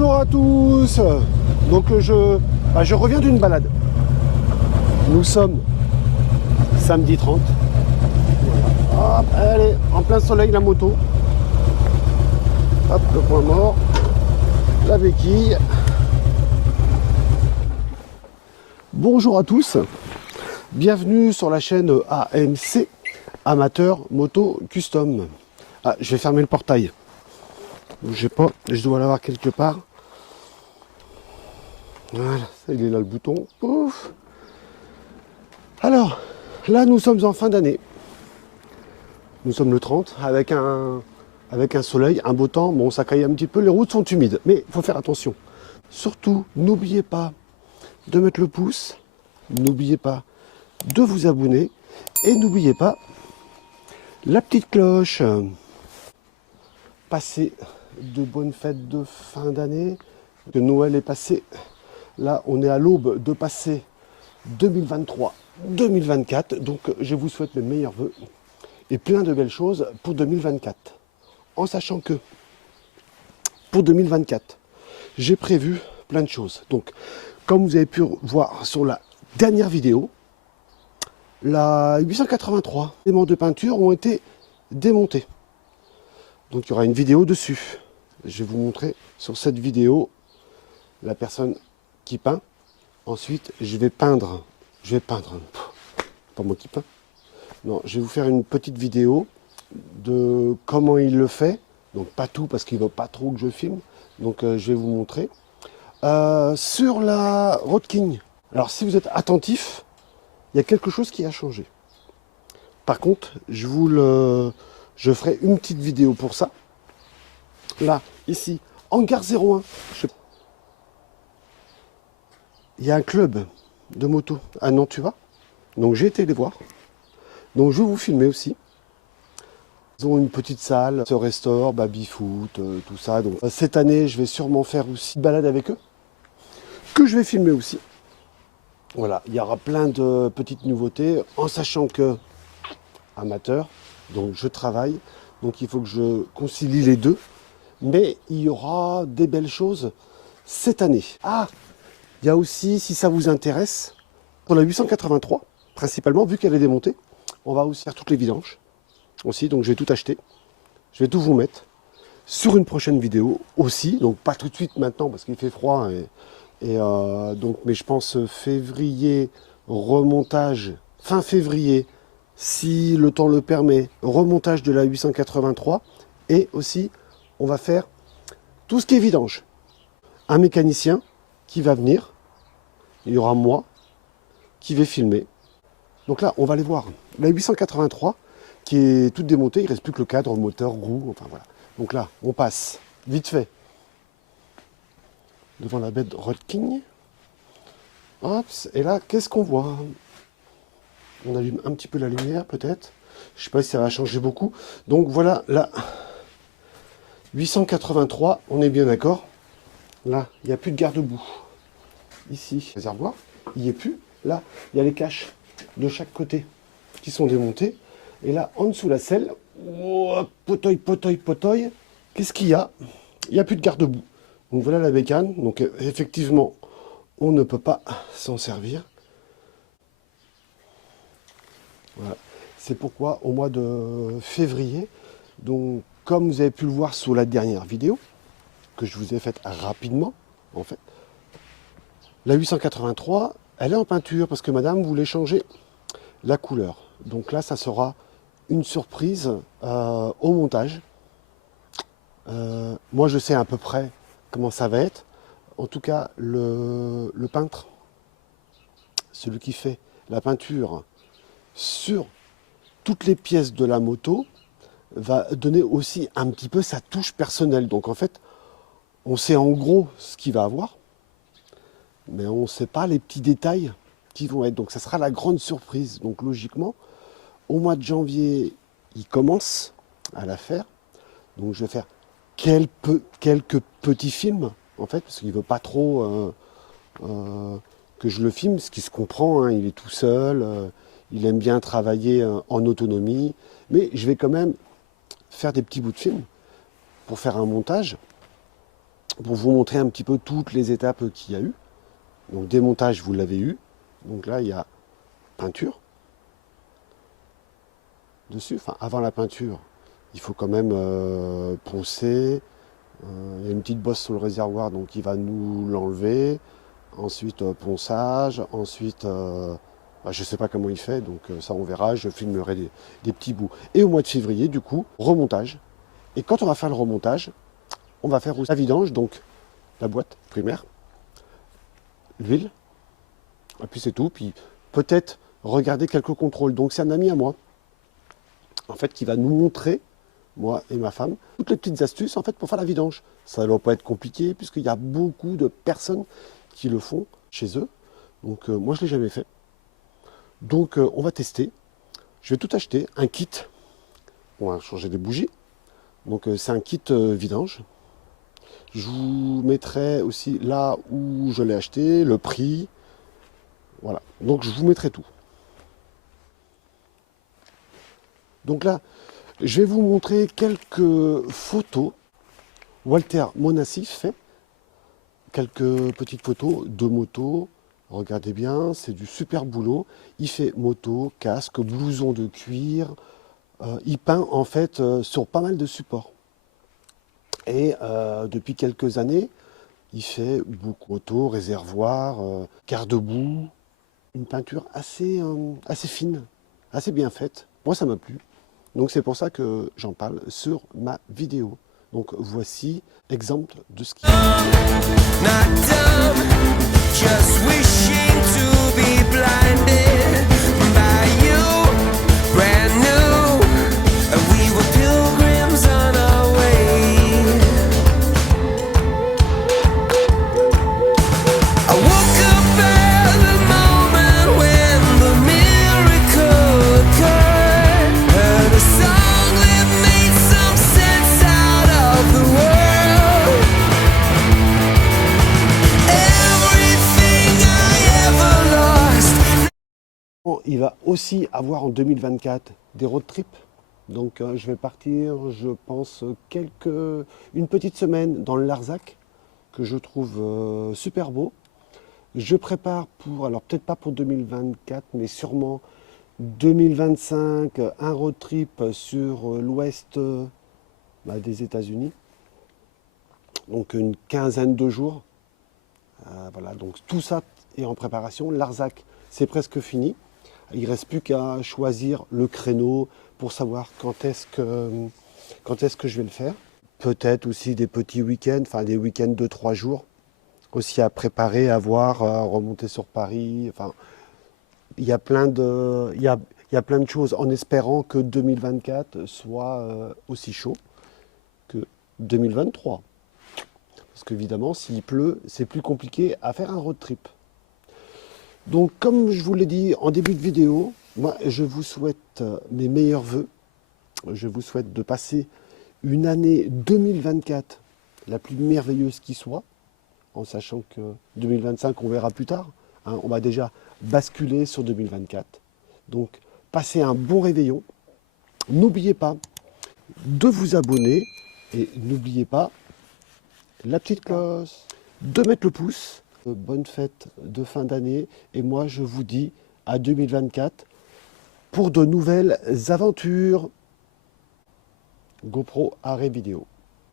Bonjour à tous. Donc je reviens d'une balade. Nous sommes samedi 30. Hop, allez, en plein soleil la moto. Hop, le point mort. La béquille. Bonjour à tous. Bienvenue sur la chaîne AMC, Amateur Moto Custom. Ah, je vais fermer le portail. Bougez pas, je dois l'avoir quelque part. Voilà, il est là le bouton. Ouf. Alors, là nous sommes en fin d'année. Nous sommes le 30 avec un soleil, un beau temps. Bon, ça caille un petit peu, les routes sont humides, mais il faut faire attention. Surtout, n'oubliez pas de mettre le pouce, n'oubliez pas de vous abonner et n'oubliez pas la petite cloche. Passez de bonnes fêtes de fin d'année. Noël est passé. Là, on est à l'aube de passer 2023-2024. Donc, je vous souhaite mes meilleurs vœux et plein de belles choses pour 2024. En sachant que pour 2024, j'ai prévu plein de choses. Donc, comme vous avez pu voir sur la dernière vidéo, la 883 éléments de peinture ont été démontés. Donc, il y aura une vidéo dessus. Je vais vous montrer sur cette vidéo la personne qui peint. Ensuite, je vais peindre. Pas moi qui peins. Non, je vais vous faire une petite vidéo de comment il le fait. Donc, pas tout parce qu'il ne veut pas trop que je filme. Donc, je vais vous montrer. Sur la Road King. Alors, si vous êtes attentif, il y a quelque chose qui a changé. Par contre, je ferai une petite vidéo pour ça. Là, ici, Hangar 01. Il y a un club de moto à Nantes, tu vois. Donc j'ai été les voir. Donc je vais vous filmer aussi. Ils ont une petite salle, se restaure, baby-foot, tout ça. Donc cette année, je vais sûrement faire aussi une balade avec eux, que je vais filmer aussi. Voilà, il y aura plein de petites nouveautés, en sachant que amateur, donc je travaille, donc il faut que je concilie les deux. Mais il y aura des belles choses cette année. Ah, il y a aussi, si ça vous intéresse, pour la 883, principalement, vu qu'elle est démontée, on va aussi faire toutes les vidanges. Aussi, donc je vais tout acheter. Je vais tout vous mettre sur une prochaine vidéo aussi. Donc pas tout de suite maintenant parce qu'il fait froid. Donc, mais je pense février, remontage, fin février, si le temps le permet, remontage de la 883. Et aussi, on va faire tout ce qui est vidange. Un mécanicien qui va venir, il y aura moi qui vais filmer. Donc là, on va aller voir la 883 qui est toute démontée, il ne reste plus que le cadre, moteur, roue, enfin voilà. Donc là, on passe vite fait devant la bête Road King. Hop, et là, qu'est-ce qu'on voit? On allume un petit peu la lumière peut-être. Je ne sais pas si ça va changer beaucoup. Donc voilà, la 883, on est bien d'accord. Là, il n'y a plus de garde-boue. Ici, réservoir, il n'y est plus. Là, il y a les caches de chaque côté qui sont démontées. Et là, en dessous la selle, oh, potoy. Qu'est-ce qu'il y a? Il n'y a plus de garde-boue. Donc voilà la bécane. Donc effectivement, on ne peut pas s'en servir. Voilà. C'est pourquoi au mois de février, donc comme vous avez pu le voir sur la dernière vidéo, que je vous ai faite rapidement, en fait, la 883, elle est en peinture parce que madame voulait changer la couleur. Donc là, ça sera une surprise au montage. Moi, je sais à peu près comment ça va être. En tout cas, le peintre, celui qui fait la peinture sur toutes les pièces de la moto, va donner aussi un petit peu sa touche personnelle. Donc en fait, on sait en gros ce qu'il va avoir, mais on ne sait pas les petits détails qui vont être. Donc ça sera la grande surprise. Donc logiquement, au mois de janvier, il commence à la faire. Donc je vais faire quelques petits films, en fait, parce qu'il ne veut pas trop que je le filme, ce qui se comprend, hein, il est tout seul, il aime bien travailler en autonomie, mais je vais quand même faire des petits bouts de film pour faire un montage pour vous montrer un petit peu toutes les étapes qu'il y a eu. Donc démontage, vous l'avez eu. Donc là, il y a peinture dessus. Enfin, avant la peinture, il faut quand même poncer. Il y a une petite bosse sur le réservoir, donc il va nous l'enlever. Ensuite, ponçage. Ensuite, je ne sais pas comment il fait, donc ça on verra. Je filmerai des petits bouts. Et au mois de février, du coup, remontage. Et quand on va faire le remontage, on va faire aussi la vidange, donc la boîte primaire, l'huile, et puis c'est tout. Puis peut-être regarder quelques contrôles. Donc c'est un ami à moi, en fait, qui va nous montrer, moi et ma femme, toutes les petites astuces en fait pour faire la vidange. Ça ne doit pas être compliqué puisqu'il y a beaucoup de personnes qui le font chez eux. Donc moi je ne l'ai jamais fait. Donc on va tester. Je vais tout acheter, un kit. On va changer des bougies. Donc c'est un kit vidange. Je vous mettrai aussi là où je l'ai acheté, le prix. Voilà. Donc je vous mettrai tout. Donc là, je vais vous montrer quelques photos. Walter Monassi fait quelques petites photos de moto. Regardez bien, c'est du super boulot. Il fait moto, casque, blouson de cuir. Il peint en fait sur pas mal de supports. Et depuis quelques années, il fait beaucoup moto, réservoir, garde-boue. Une peinture assez fine, assez bien faite. Moi, ça m'a plu. Donc c'est pour ça que j'en parle sur ma vidéo. Donc voici exemple de ce qu'il y a. Il va aussi avoir en 2024 des road trips. Donc je vais partir, je pense, une petite semaine dans le Larzac, que je trouve super beau. Je prépare pour, alors peut-être pas pour 2024, mais sûrement 2025, un road trip sur l'ouest des États-Unis. Donc une quinzaine de jours. Voilà, donc tout ça est en préparation. Larzac, c'est presque fini. Il ne reste plus qu'à choisir le créneau pour savoir quand est-ce que je vais le faire. Peut-être aussi des petits week-ends, enfin des week-ends de 3 jours, aussi à préparer, à voir, à remonter sur Paris. Enfin, il y a plein de choses en espérant que 2024 soit aussi chaud que 2023. Parce qu'évidemment, s'il pleut, c'est plus compliqué à faire un road trip. Donc, comme je vous l'ai dit en début de vidéo, moi, je vous souhaite mes meilleurs vœux. Je vous souhaite de passer une année 2024 la plus merveilleuse qui soit, en sachant que 2025, on verra plus tard. Hein, on va déjà basculer sur 2024. Donc, passez un bon réveillon. N'oubliez pas de vous abonner et n'oubliez pas la petite cloche, de mettre le pouce. Bonne fête de fin d'année et moi je vous dis à 2024 pour de nouvelles aventures. GoPro arrêt vidéo.